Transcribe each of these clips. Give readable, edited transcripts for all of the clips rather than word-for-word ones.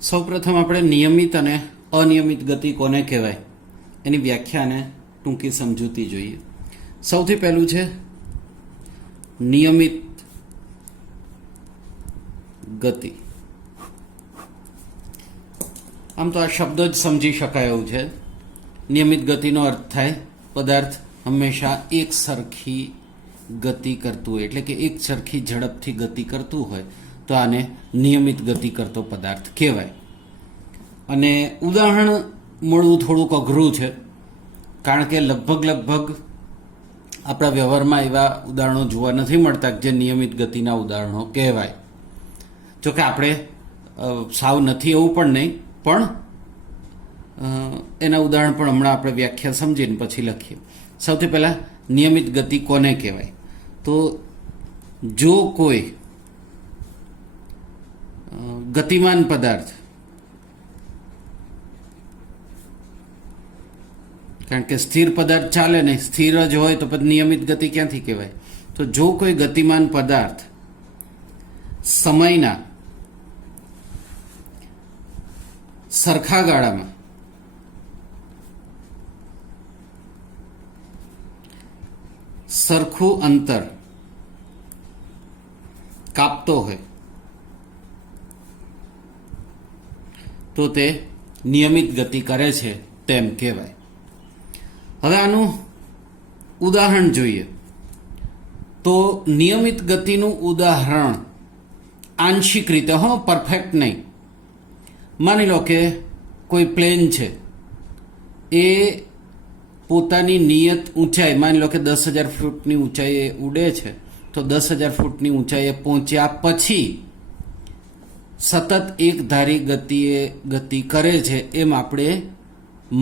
સૌપ્રથમ આપણે નિયમિત અને અનિયમિત ગતિ કોને કહેવાય એની વ્યાખ્યાને ટૂંકી સમજૂતી જોઈએ. સૌથી પહેલું છે નિયમિત ગતિ. આમ તો આ શબ્દ જ સમજી શકાય એવું છે. નિયમિત ગતિનો અર્થ થાય પદાર્થ હંમેશા એક સરખી ગતિ કરતું હોય, એટલે કે એક સરખી ઝડપથી ગતિ કરતું હોય તો આને નિયમિત ગતિ કરતો પદાર્થ કહેવાય. અને ઉદાહરણ મળવું થોડુંક અઘરું છે, કારણ કે લગભગ આપણા વ્યવહારમાં એવા ઉદાહરણો જોવા નથી મળતા જે નિયમિત ગતિના ઉદાહરણો કહેવાય. જોકે આપણે સાવ નથી એવું પણ નહીં, પણ એના ઉદાહરણ પણ હમણાં આપણે વ્યાખ્યા સમજીને પછી લખીએ. સૌથી પહેલાં નિયમિત ગતિ કોને કહેવાય? તો જો કોઈ ગતિમાન પદાર્થ, કારણ કે સ્થિર પદાર્થ ચાલે નહીં, સ્થિર જ હોય તો પછી નિયમિત ગતિ ક્યાંથી કહેવાય? તો જો કોઈ ગતિમાન પદાર્થ સમયના સરખા ગાળામાં સરખું અંતર કાપતો હોય તો તે નિયમિત ગતિ કરે છે તેમ કહેવાય. હવે આનું ઉદાહરણ જોઈએ તો નિયમિત ગતિનું ઉદાહરણ આંશિક રીતે, પરફેક્ટ નહીં. માની લો કે કોઈ પ્લેન છે, એ પોતાની નિયત ઊંચાઈ, માની લો કે 10,000 ફૂટની ઊંચાઈએ ઉડે છે, તો 10,000 ફૂટની ઊંચાઈએ પહોંચ્યા પછી સતત એક ધારી ગતિ કરે છે એમ આપણે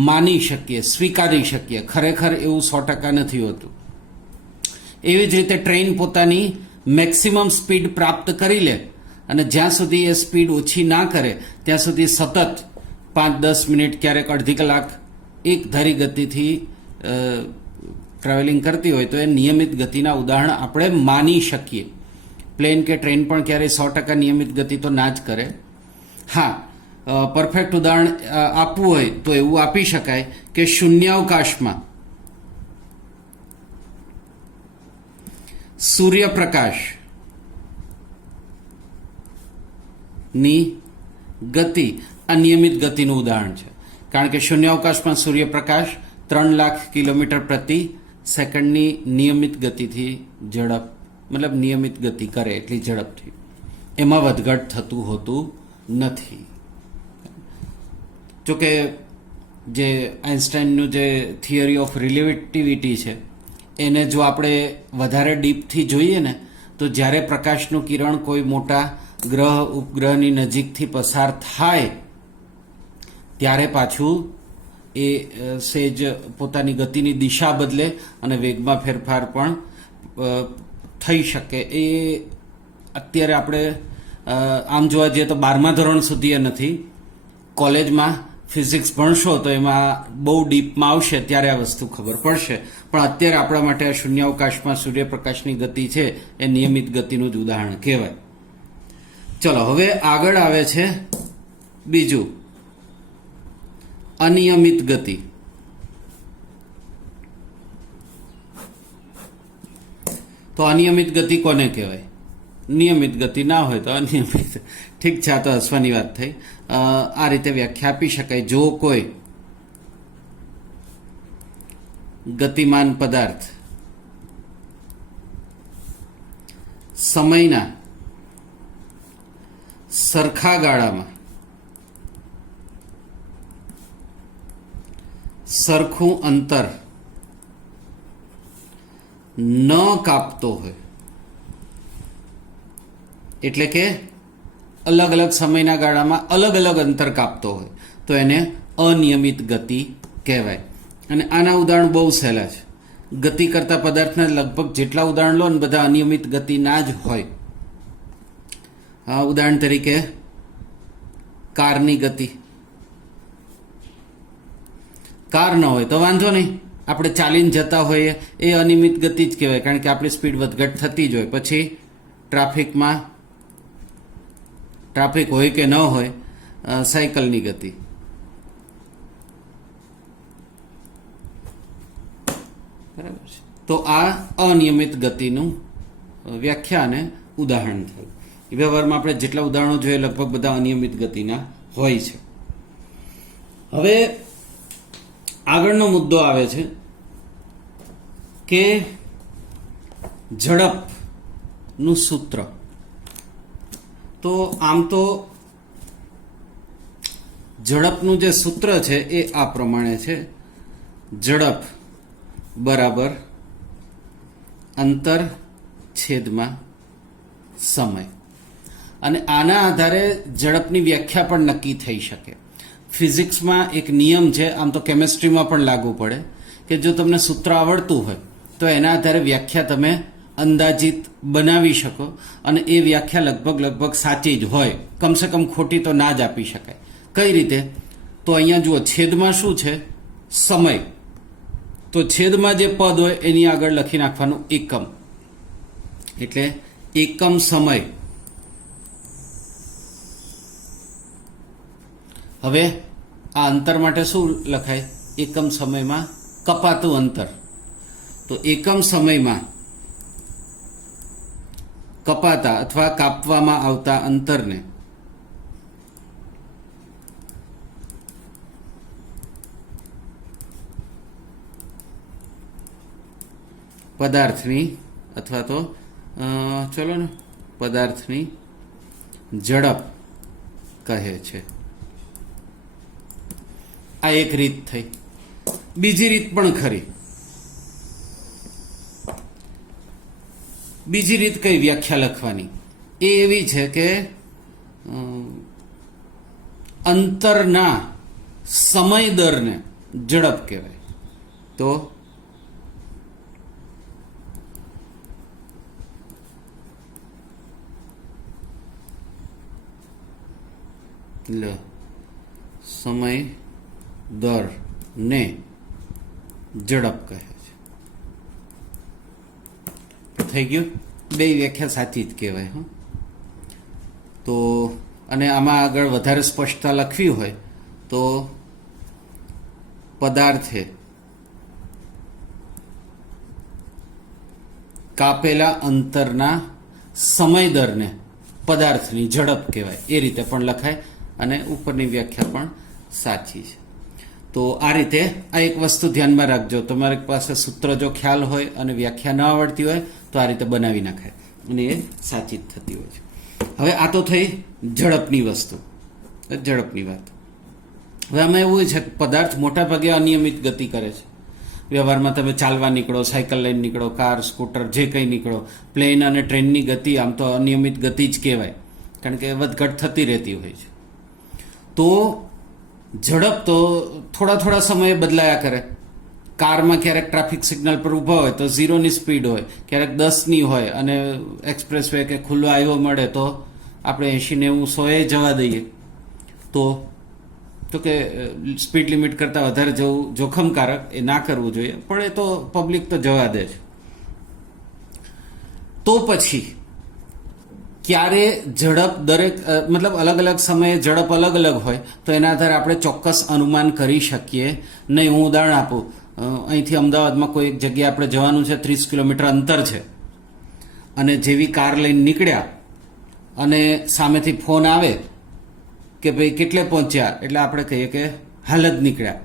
માની શકીએ, સ્વીકારી શકીએ. ખરેખર એવું 100% નથી હોતું. એવી જ રીતે ટ્રેન પોતાની મેક્સિમમ સ્પીડ પ્રાપ્ત કરી લે અને જ્યાં સુધી એ સ્પીડ ઓછી ના કરે ત્યાં સુધી સતત 5-10 મિનિટ, ક્યારેક અડધી કલાક એક ધારી ગતિથી ટ્રાવેલિંગ કરતી હોય તો એ નિયમિત ગતિના ઉદાહરણ આપણે માની શકીએ. પ્લેન કે ટ્રેન પણ ક્યારેય 100% નિયમિત ગતિ તો ના જ કરે. હા, પરફેક્ટ ઉદાહરણ આપવું હોય તો એવું આપી શકાય કે શૂન્યાવકાશમાં સૂર્યપ્રકાશ ની ગતિ અનિયમિત ગતિનું ઉદાહરણ છે. કારણ કે શૂન્યાવકાશમાં સૂર્યપ્રકાશ 3 લાખ કિલોમીટર પ્રતિ સેકન્ડની નિયમિત ગતિથી નિયમિત ગતિ કરે એટલી ઝડપથી, એમાં વધઘટ થતું હોતું નથી. જોકે જે આઇન્સ્ટાઈનનું જે થિયરી ઓફ રિલેટિવિટી છે એને જો આપણે વધારે ડીપથી જોઈએ ને તો જ્યારે પ્રકાશનું કિરણ કોઈ મોટા ગ્રહ ઉપગ્રહની નજીકથી પસાર થાય ત્યારે પાછું એ સેજ પોતાની ગતિની દિશા બદલે અને વેગમાં ફેરફાર પણ થઈ શકે. એ અત્યારે આપણે આમ જોવા જઈએ તો 12મા ધોરણ સુધી એ નથી. કોલેજમાં ફિઝિક્સ ભણશો તો એમાં બહુ ડીપમાં આવશે ત્યારે આ વસ્તુ ખબર પડશે. પણ અત્યારે આપણા માટે આ શૂન્યાવકાશમાં સૂર્યપ્રકાશની ગતિ છે એ નિયમિત ગતિનું જ ઉદાહરણ કહેવાય. ચલો, હવે આગળ આવે છે બીજું, અનિયમિત ગતિ. તો અનિયમિત ગતિ કોને કહેવાય? નિયમિત ગતિ ના હોય તો અનિયમિત. ઠીક છે, આ તો હસવાની વાત થઈ. આ રીતે વ્યાખ્યા આપી શકાય. જો કોઈ ગતિમાન પદાર્થ સમયના સરખા ગાળામાં સરખું અંતર ન કાપતો હોય, એટલે કે અલગ અલગ સમયના ગાળામાં અલગ અલગ અંતર કાપતો હોય તો એને અનિયમિત ગતિ કહેવાય. અને આના ઉદાહરણ બહુ સહેલા છે. ગતિ કરતા પદાર્થના લગભગ જેટલા ઉદાહરણ લો ને બધા અનિયમિત ગતિના જ હોય. ઉદાહરણ તરીકે કારની ગતિ. કાર ન હોય તો વાંધો નહીં, આપણે ચાલીને જતા હોઈએ એ અનિયમિત ગતિ જ કહેવાય, કારણ કે આપણી સ્પીડ વધઘટ થતી જ હોય. પછી ટ્રાફિક હોય કે ન હોય, સાયકલની ગતિ. બરાબર છે. તો આ અનિયમિત ગતિનું વ્યાખ્યા અને ઉદાહરણ થયું. વ્યવહારમાં આપણે જેટલા ઉદાહરણો જોઈએ લગભગ બધા અનિયમિત ગતિના હોય છે. હવે આગળનો મુદ્દો આવે છે કે ઝડપનું સૂત્ર. તો આમ તો ઝડપનું જે સૂત્ર છે એ આ પ્રમાણે છે: ઝડપ બરાબર અંતર છેદમાં સમય. અને આના આધારે ઝડપની વ્યાખ્યા પણ નક્કી થઈ શકે. ફિઝિક્સમાં એક નિયમ છે, આમ તો કેમેસ્ટ્રીમાં પણ લાગુ પડે, કે જો તમને સૂત્ર આવડતું હોય તો એના આધારે વ્યાખ્યા તમે અંદાજિત બનાવી શકો અને એ વ્યાખ્યા લગભગ સાચી જ હોય, કમસે કમ ખોટી તો ના જ આપી શકાય. કઈ રીતે? તો અહીંયા જુઓ, છેદમાં શું છે? સમય. તો છેદમાં જે પદ હોય એની આગળ લખી નાખવાનું એકમ, એટલે એકમ સમય. હવે આ અંતર માટે શું લખાય? એકમ સમયમાં કપાતું અંતર. તો એકમ સમયમાં કપાતા અથવા કાપવામાં આવતા અંતરને પદાર્થની અથવા તો ચલો ને પદાર્થની ઝડપ કહે છે. આ એક રીત થઈ. બીજી રીત પણ ખરી. બીજી રીત કઈ વ્યાખ્યા લખવાની? એ એવી છે કે અંતરના સમય દરને ઝડપ કહેવાય. તો સમય દર ને ઝડપ કહે છે. થઈ ગયું? બે વ્યાખ્યા સાચી જ કહેવાય. તો અને આમાં આગળ વધારે સ્પષ્ટતા લખવી હોય તો પદાર્થે કાપેલા અંતરના સમય દરને પદાર્થની ઝડપ કહેવાય. એ રીતે પણ લખાય અને ઉપરની વ્યાખ્યા પણ સાચી છે. તો આ રીતે આ એક વસ્તુ ધ્યાનમાં રાખજો. તમારી પાસે સૂત્ર જો ખ્યાલ હોય અને વ્યાખ્યા ન આવડતી હોય તો આ રીતે બનાવી નાખાય અને એ સાચી જ થતી હોય છે. હવે આ તો થઈ ઝડપની વસ્તુ, ઝડપની વાત. હવે આમાં એવું છે કે પદાર્થ મોટા ભાગે અનિયમિત ગતિ કરે છે. વ્યવહારમાં તમે ચાલવા નીકળો, સાયકલ લઈને નીકળો, કાર, સ્કૂટર, જે કંઈ નીકળો, પ્લેન અને ટ્રેનની ગતિ આમ તો અનિયમિત ગતિ જ કહેવાય, કારણ કે વધઘટ થતી રહેતી હોય છે. તો ઝડપ તો થોડા સમયે બદલાયા કરે. કારમાં ક્યારેક ટ્રાફિક સિગ્નલ પર ઊભા હોય તો 0ની સ્પીડ હોય, ક્યારેક 10ની હોય, અને એક્સપ્રેસ વે કે ખુલ્લો હાઈવે મળે તો આપણે 80, 90, 100 જવા દઈએ. તો કે સ્પીડ લિમિટ કરતાં વધારે જવું જોખમકારક, એ ના કરવું જોઈએ, પણ એ તો પબ્લિક તો જવા દે છે. તો પછી ક્યારે ઝડપ દરેક મતલબ અલગ અલગ સમયે ઝડપ અલગ અલગ હોય તો એના આધારે આપણે ચોક્કસ અનુમાન કરી શકીએ નહીં. હું ઉદાહરણ આપું. અહીંથી અમદાવાદમાં કોઈ એક જગ્યાએ આપણે જવાનું છે, 30 કિલોમીટર અંતર છે, અને જેવી કાર લઈને નીકળ્યા અને સામેથી ફોન આવે કે ભાઈ કેટલે પહોંચ્યા, એટલે આપણે કહીએ કે હાલ જ નીકળ્યા,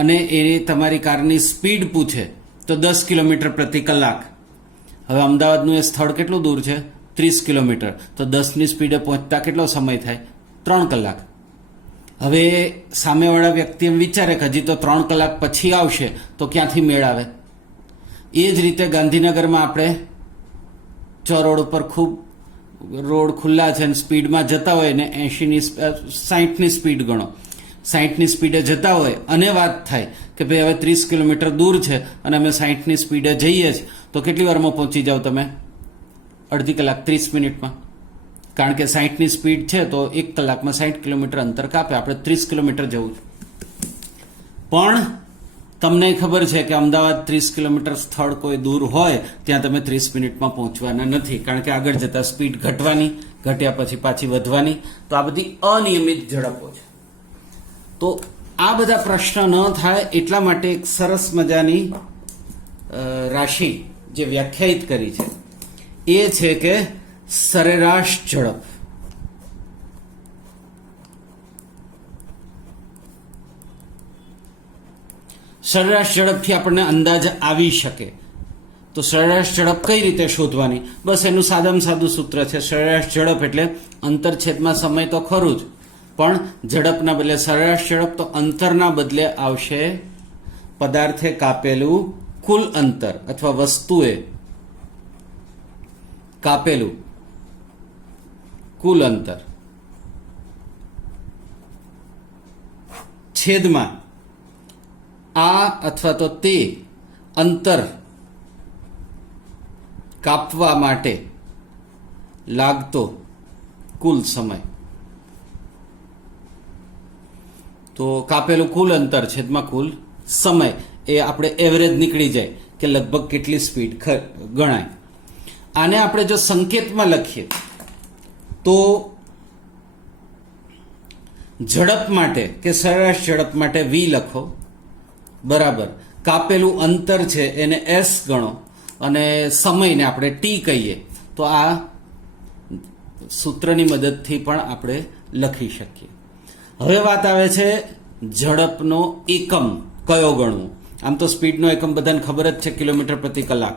અને એ તમારી કારની સ્પીડ પૂછે તો 10 કિલોમીટર પ્રતિ કલાક. હવે અમદાવાદનું એ સ્થળ કેટલું દૂર છે? 30 કિલોમીટર. તો 10ની સ્પીડે પહોંચતા કેટલો સમય થાય? 3 કલાક. હવે સામેવાળા વ્યક્તિ એમ વિચારે કે હજી તો 3 કલાક પછી આવશે, તો ક્યાંથી મેળ આવે? એ જ રીતે ગાંધીનગરમાં આપણે રોડ ઉપર ખૂબ રોડ ખુલ્લા છે અને સ્પીડમાં જતા હોય ને 60ની સ્પીડ ગણો, 60ની સ્પીડે જતા હોય અને વાત થાય કે ભાઈ હવે 30 કિલોમીટર દૂર છે અને અમે 60ની સ્પીડે જઈએ છીએ, તો કેટલી વારમાં પહોંચી જાઓ તમે? અડધી કલાક, 30 મિનિટમાં. કારણ કે 60ની સ્પીડ છે તો 1 કલાકમાં 60 કિલોમીટર અંતર કાપે. આપણે 30 કિલોમીટર જવું છે. પણ તમને ખબર છે કે અમદાવાદ 30 કિલોમીટર સ્થળ કોઈ દૂર હોય ત્યાં તમે 30 મિનિટમાં પહોંચવાના નથી, કારણ કે આગળ જતા સ્પીડ ઘટવાની ઘટ્યા પછી પાછી વધવાની. તો આ બધી અનિયમિત ઝડપો છે. તો આ બધા પ્રશ્ન ન થાય એટલા માટે એક સરસ મજાની રાશિ જે વ્યાખ્યાયિત કરી છે એ છે કે સરેરાશ ઝડપ. સરેરાશ ઝડપથી આપણને અંદાજ આવી શકે. તો સરેરાશ ઝડપ કઈ રીતે શોધવાની? બસ એનું સાદામાં સાદું સૂત્ર છે. સરેરાશ ઝડપ એટલે અંતરછેદમાં સમય તો ખરું જ, પણ ઝડપના બદલે સરેરાશ ઝડપ તો અંતરના બદલે આવશે પદાર્થે કાપેલું કુલ અંતર અથવા વસ્તુએ કાપેલું કુલ અંતર છેદમાં આ અથવા તો તે અંતર કાપવા માટે લાગતો કુલ સમય. તો કાપેલું કુલ અંતર છેદમાં કુલ સમય એ આપણે એવરેજ નીકળી જાય કે લગભગ કેટલી સ્પીડ ગણાય. આને આપણે જો સંકેતમાં લખીએ તો ઝડપ માટે કે સરેરાશ ઝડપ માટે v લખો બરાબર કાપેલું અંતર છે એને s ગણો અને સમયને આપણે t કહીએ. તો આ સૂત્રની મદદથી પણ આપણે લખી શકીએ. હવે વાત આવે છે ઝડપનો એકમ કયો ગણવો. આમ તો સ્પીડનો એકમ બધાને ખબર જ છે, કિલોમીટર પ્રતિ કલાક,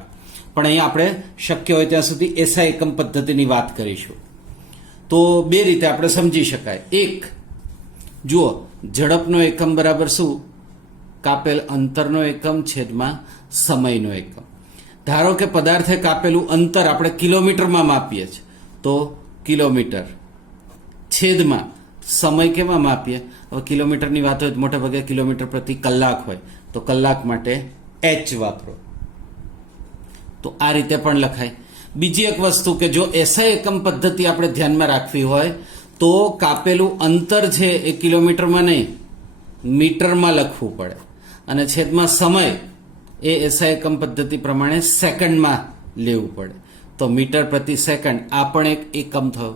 પણ અહીંયા આપણે શક્ય હોય ત્યાં સુધી એસઆઈ એકમ પદ્ધતિની વાત કરીશું. તો બે રીતે આપણે સમજી શકાય. એક, જુઓ ઝડપનો એકમ બરાબર શું? કાપેલ અંતરનો એકમ છેદમાં સમયનો એકમ. ધારો કે પદાર્થે કાપેલું અંતર આપણે કિલોમીટરમાં માપીએ છીએ, તો કિલોમીટર છેદમાં સમય કેમાં માપીએ? હવે કિલોમીટરની વાત હોય તો મોટા ભાગે કિલોમીટર પ્રતિ કલાક હોય, તો કલાક માટે h વાપરો. તો આ રીતે પણ લખાય. બીજી એક વસ્તુ કે જો એસઆઈ એકમ પદ્ધતિ આપણે ધ્યાનમાં રાખવી હોય તો કાપેલું અંતર છે એ કિલોમીટરમાં નહીં મીટરમાં લખવું પડે, અને છેદમાં સમય એ એસઆઈ એકમ પદ્ધતિ પ્રમાણે સેકન્ડમાં લેવું પડે. તો મીટર પ્રતિ સેકન્ડ આ પણ એક એકમ થયો.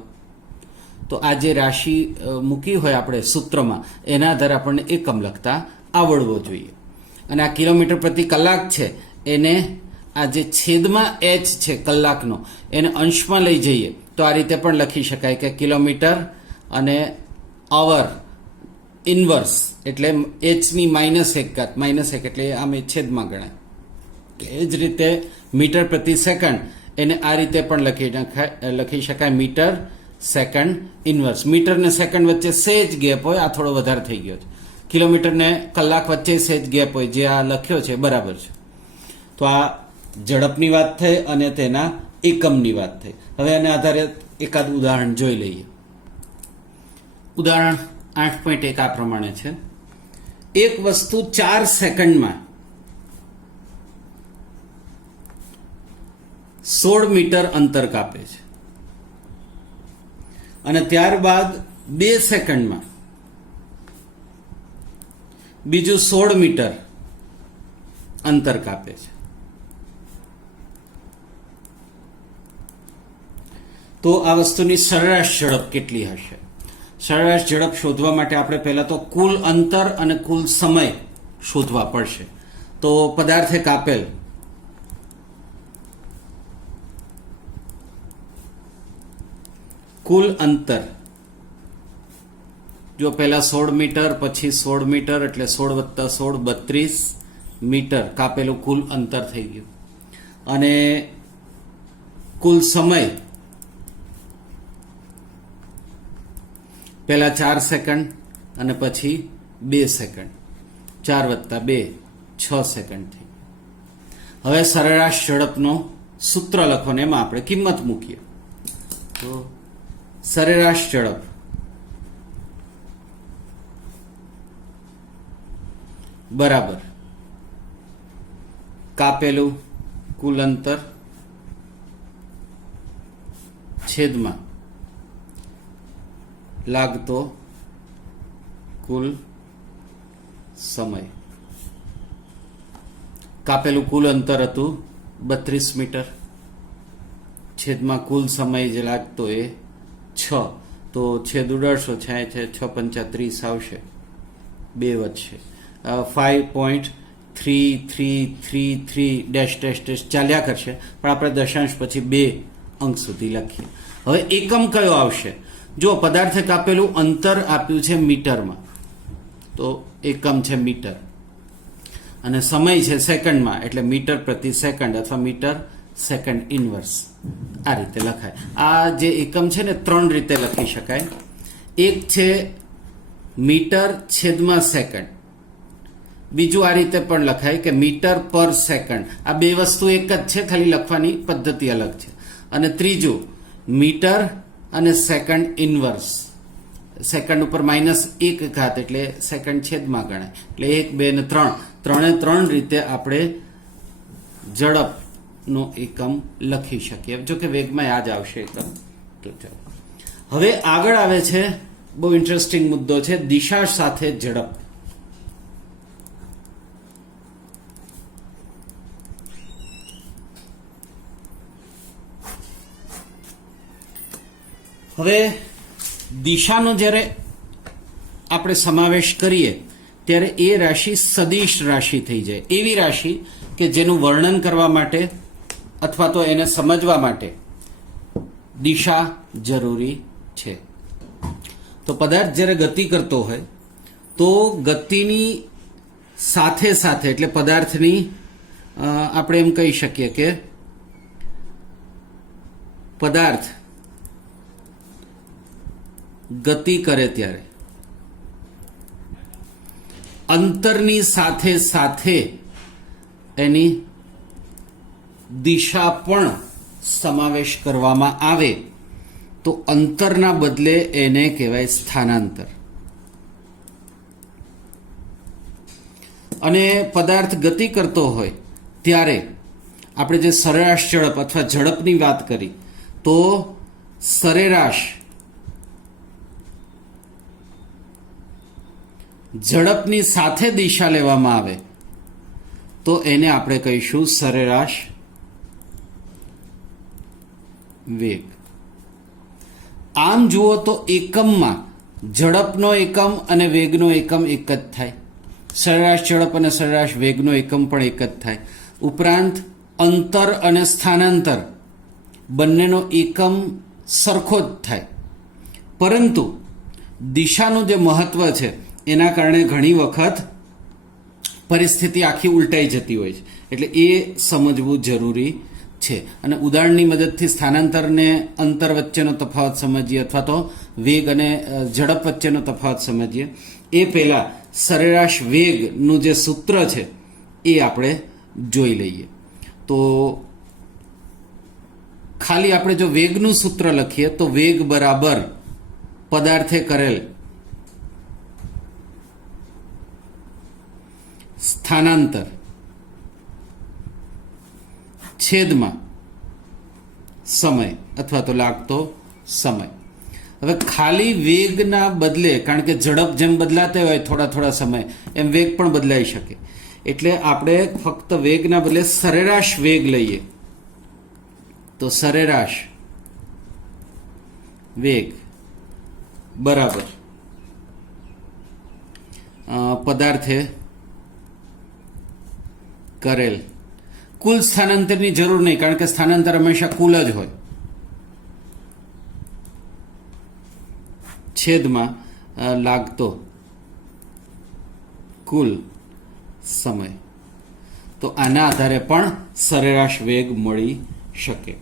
તો આ જે રાશિ મૂકી હોય આપણે સૂત્રમાં એના આધારે આપણને એકમ લખતા આવડવો જોઈએ. અને આ કિલોમીટર પ્રતિ કલાક છે એને આ જે છેદમાં h છે કલાકનો એને અંશમાં લઈ જઈએ તો આ રીતે પણ લખી શકાય કે કિલોમીટર અને અવર ઇન્વર્સ એટલે h ની -1 એટલે આમ છેદમાં ગણાય. એ જ રીતે મીટર પ્રતિ સેકન્ડ એને આ રીતે પણ લખી શકાય મીટર સેકન્ડ ઇન્વર્સ. મીટર ને સેકન્ડ વચ્ચે સેજ ગેપ હોય, આ થોડો વધારે થઈ ગયો છે. કિલોમીટર ને કલાક વચ્ચે સેજ ગેપ હોય, જે આ લખ્યો છે બરાબર છે. તો આ ઝડપની વાત થઈ અને તેના એકમની વાત થઈ. હવે આના આધારે એકાદ ઉદાહરણ જોઈ લઈએ. ઉદાહરણ 8.1 આ પ્રમાણે છે. એક વસ્તુ 4 સેકન્ડમાં 16 મીટર અંતર કાપે છે અને ત્યારબાદ 2 સેકન્ડમાં બીજું 16 મીટર અંતર કાપે છે. તો આ વસ્તુની સરેરાશ ઝડપ કેટલી હશે? સરેરાશ ઝડપ શોધવા માટે આપણે પહેલા તો કુલ અંતર અને કુલ સમય શોધવા પડશે. તો પદાર્થે કાપેલ કુલ અંતર, જો પહેલા 16 મીટર પછી 16 મીટર એટલે 16 + 16 32 મીટર કાપેલું કુલ અંતર થઈ ગયું. અને કુલ સમય પહેલા 4 સેકન્ડ અને પછી 2 સેકન્ડ, 4 + 2 6 સેકન્ડ થઈ. હવે સરેરાશ ઝડપનો સૂત્ર લખો ને એમાં આપણે કિંમત મૂકીએ. તો સરેરાશ ઝડપ બરાબર કાપેલું કુલ અંતર છેદમાં લાગતો કુલ સમય. કાપેલું કુલ અંતર હતું 32 મીટર, છેદમાં કુલ સમય જે લાગતો એ 6 તો છેદ ઉડાડશો છે 6 પંચા 30 આવશે, 2 વધશે. 5.3333 ડેશ ડેશ ડેશ ચાલ્યા કરશે, પણ આપણે દશાંશ પછી 2 અંક સુધી લખીએ. હવે એકમ કયો આવશે? જો પદાર્થે કાપેલું અંતર આપ્યું છે મીટરમાં, તો એકમ છે મીટર, અને સમય છે સેકન્ડમાં, એટલે મીટર પ્રતિ સેકન્ડ અથવા મીટર સેકન્ડ ઇનવર્સ. આ રીતે લખાય. આ જે એકમ છે ને 3 રીતે લખી શકાય. એક છે મીટર છેદમાં સેકન્ડ, બીજું આ રીતે પણ લખાય કે મીટર પર સેકન્ડ. આ બે વસ્તુ એક જ છે, ખાલી લખવાની પદ્ધતિ અલગ છે. અને ત્રીજું મીટર અને સેકન્ડ ઇનવર્સ. સેકન્ડ ઉપર -1 ઘાત એટલે સેકન્ડ છેદમાં ગણાય, એટલે 1 2 ને 3 3 રીતે આપણે ઝડપનો એકમ લખી શકીએ. જો કે વેગમાં યાદ આવશે એકમ. તો ચાલો હવે આગળ આવે છે બહુ ઇન્ટરેસ્ટિંગ મુદ્દો છે દિશા સાથે ઝડપ. હવે દિશાનો જ્યારે આપણે સમાવેશ કરીએ ત્યારે એ રાશિ સદિશ રાશિ થઈ જાય. એવી રાશિ કે જેનું વર્ણન કરવા માટે અથવા તો એને સમજવા માટે દિશા જરૂરી છે. તો પદાર્થ જ્યારે ગતિ કરતો હોય તો ગતિની સાથે સાથે એટલે પદાર્થની આપણે એમ કહી શકીએ કે પદાર્થ ગતિ કરે ત્યારે અંતરની સાથે સાથે એની દિશા પણ સમાવેશ કરવામાં આવે તો અંતરના બદલે એને કહેવાય સ્થાનાંતર. અને પદાર્થ ગતિ કરતો હોય ત્યારે આપણે જે સરેરાશ ઝડપ અથવા ઝડપની વાત કરી તો સરેરાશ ઝડપની સાથે દિશા લેવામાં આવે તો એને આપણે કહીશું સરેરાશ વેગ. આમ જુઓ તો એકમમાં ઝડપનો એકમ અને વેગનો એકમ એક જ થાય, સરેરાશ ઝડપ અને સરેરાશ વેગનો એકમ પણ એક જ થાય. ઉપરાંત અંતર અને સ્થાનાંતર બંનેનો એકમ સરખો જ થાય. પરંતુ દિશાનું જે મહત્વ છે એના કારણે ઘણી વખત પરિસ્થિતિ આખી ઉલટાઈ જતી હોય છે, એટલે એ સમજવું જરૂરી છે. અને ઉદાહરણની મદદથી સ્થાનાંતરને અંતર વચ્ચેનો તફાવત સમજીએ અથવા તો વેગ અને ઝડપ વચ્ચેનો તફાવત સમજીએ એ પહેલા સરેરાશ વેગનું જે સૂત્ર છે એ આપણે જોઈ લઈએ. તો ખાલી આપણે જો વેગનું સૂત્ર લખીએ તો વેગ બરાબર પદાર્થે કરેલ સ્થાનાંતર છેદમાં સમય અથવા તો લાગતો સમય. હવે ખાલી વેગના બદલે, કારણ કે ઝડપ જેમ બદલાતે હોય થોડા સમય એમ વેગ પણ બદલાઈ શકે, એટલે આપણે ફક્ત વેગના બદલે સરેરાશ વેગ લઈએ તો સરેરાશ વેગ બરાબર પદાર્થે કરેલ કુલ સ્થાનાંતરની જરૂર નહીં, કારણ કે સ્થાનાંતર હંમેશા કુલ જ હોય, છેદમાં લાગતો કુલ સમય. તો આના આધારે પણ સરેરાશ વેગ મળી શકે.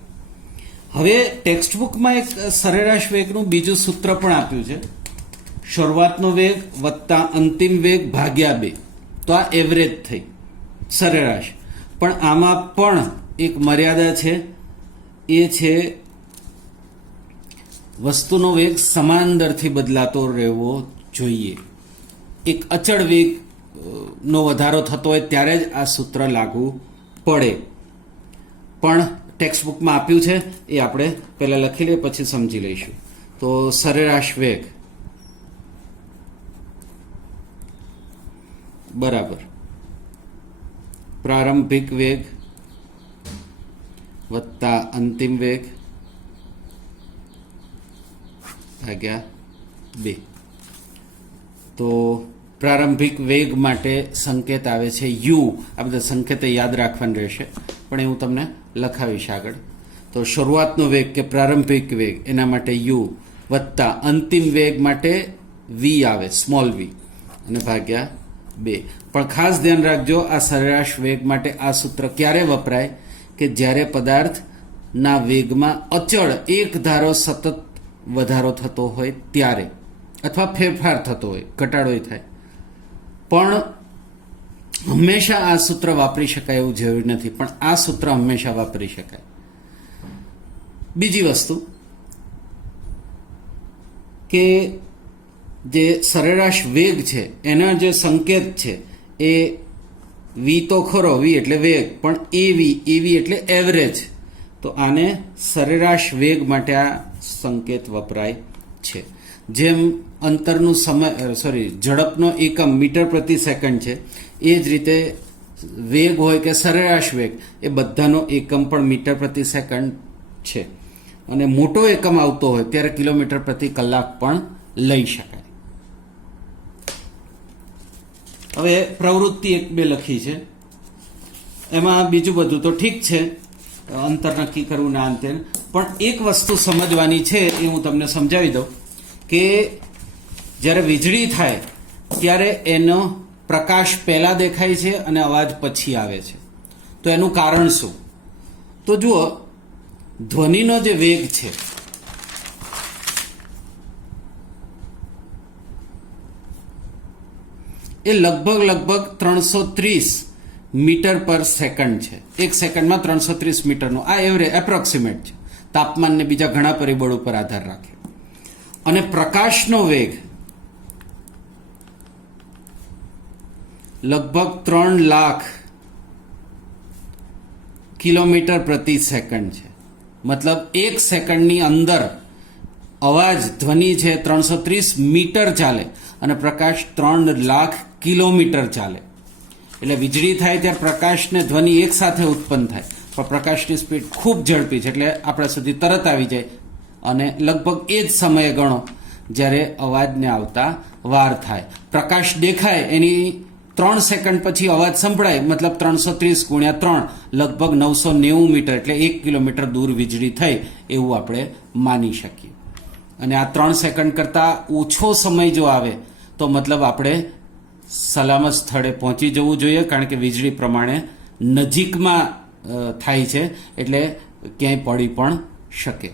હવે ટેક્સ્ટબુકમાં એક સરેરાશ વેગનું બીજું સૂત્ર પણ આપ્યું છે, શરૂઆતનો વેગ વત્તા અંતિમ વેગ ભાગ્યા 2. તો આ એવરેજ થઈ સરેરાશ. પણ આમાં પણ એક મર્યાદા છે, એ છે વસ્તુનો વેગ સમાન દરથી બદલાતો રહેવો જોઈએ. એક અચળ વેગ નો વધારો થતો હોય ત્યારે જ આ સૂત્ર લાગુ પડે. પણ ટેક્સ્ટબુકમાં આપ્યું છે એ આપણે પહેલા લખી લઈએ પછી સમજી લઈશું. તો સરેરાશ વેગ બરાબર પ્રારંભિક વેગ વત્તા અંતિમ વેગ ભાગ્યા 2. તો પ્રારંભિક વેગ માટે સંકેત આવે છે યુ. આ બધા સંકેતો યાદ રાખવાનું રહેશે, પણ એ હું તમને લખાવીશ આગળ. તો શરૂઆતનો વેગ કે પ્રારંભિક વેગ એના માટે યુ વત્તા અંતિમ વેગ માટે વી આવે, સ્મોલ વી, અને ભાગ્યા 2. પણ ખાસ ધ્યાન રાખજો, આ સરેરાશ વેગ માટે આ સૂત્ર ક્યારે વપરાય કે જ્યારે પદાર્થના વેગમાં અચળ એક ધારો સતત વધારો થતો હોય ત્યારે, અથવા ફેરફાર થતો હોય, ઘટાડો થાય. પણ હંમેશા આ સૂત્ર વાપરી શકાય એવું જરૂરી નથી, પણ આ સૂત્ર હંમેશા વાપરી શકાય. બીજી વસ્તુ કે જે સરેરાશ વેગ છે એના જે સંકેત છે એ વી તો ખરો, વી એટલે વેગ, પણ એવી એટલે એવરેજ. તો આને સરેરાશ વેગ માટે આ સંકેત વપરાય છે. જેમ અંતરનું ઝડપનો એકમ મીટર પ્રતિ સેકન્ડ છે, એ જ રીતે વેગ હોય કે સરેરાશ વેગ એ બધાનો એકમ પણ મીટર પ્રતિ સેકન્ડ છે. અને મોટો એકમ આવતો હોય ત્યારે કિલોમીટર પ્રતિ કલાક પણ લઈ શકાય. હવે પ્રવૃત્તિ 1-2 લખી છે, એમાં બીજું બધું તો ઠીક છે, અંતર નક્કી કરવું ના અંતે, પણ એક વસ્તુ સમજવાની છે એ હું તમને સમજાવી દઉં કે જ્યારે વીજળી થાય ત્યારે એનો પ્રકાશ પહેલા દેખાય છે અને અવાજ પછી આવે છે. તો એનું કારણ શું? તો જુઓ, ધ્વનિનો જે વેગ છે એ લગભગ 330 મીટર પર સેકન્ડ છે. એક સેકન્ડમાં 330 મીટરનું આ એવરેજ એપ્રોક્સિમેટ છે. તાપમાનને બીજા ઘણા પરિબળો પર આધાર રાખે. અને પ્રકાશનો વેગ લગભગ 3 લાખ કિલોમીટર પ્રતિ સેકન્ડ છે. મતલબ એક સેકન્ડની અંદર અવાજ, ધ્વનિ છે 330 મીટર ચાલે અને પ્રકાશ 3 લાખ કિલોમીટર ચાલે. એટલે વીજળી થાય ત્યારે પ્રકાશ ને ધ્વનિ એક સાથે ઉત્પન્ન થાય, પણ પ્રકાશની સ્પીડ ખૂબ ઝડપી છે, એટલે આપણા સુધી તરત આવી જાય. અને લગભગ એ જ સમયે ગણો જ્યારે અવાજને આવતા વાર થાય. પ્રકાશ દેખાય એની 3 સેકન્ડ પછી અવાજ સંભળાય, મતલબ 330 × 3 લગભગ 990 મીટર, એટલે 1 કિલોમીટર દૂર વીજળી થઈ એવું આપણે માની શકીએ. અને આ 3 સેકન્ડ કરતાં ઓછો સમય જો આવે તો મતલબ આપણે સલામત સ્થળે પહોંચી જવું જોઈએ, કારણ કે વીજળી પ્રમાણે નજીકમાં થાય છે, એટલે ક્યાંય પડી પણ શકે.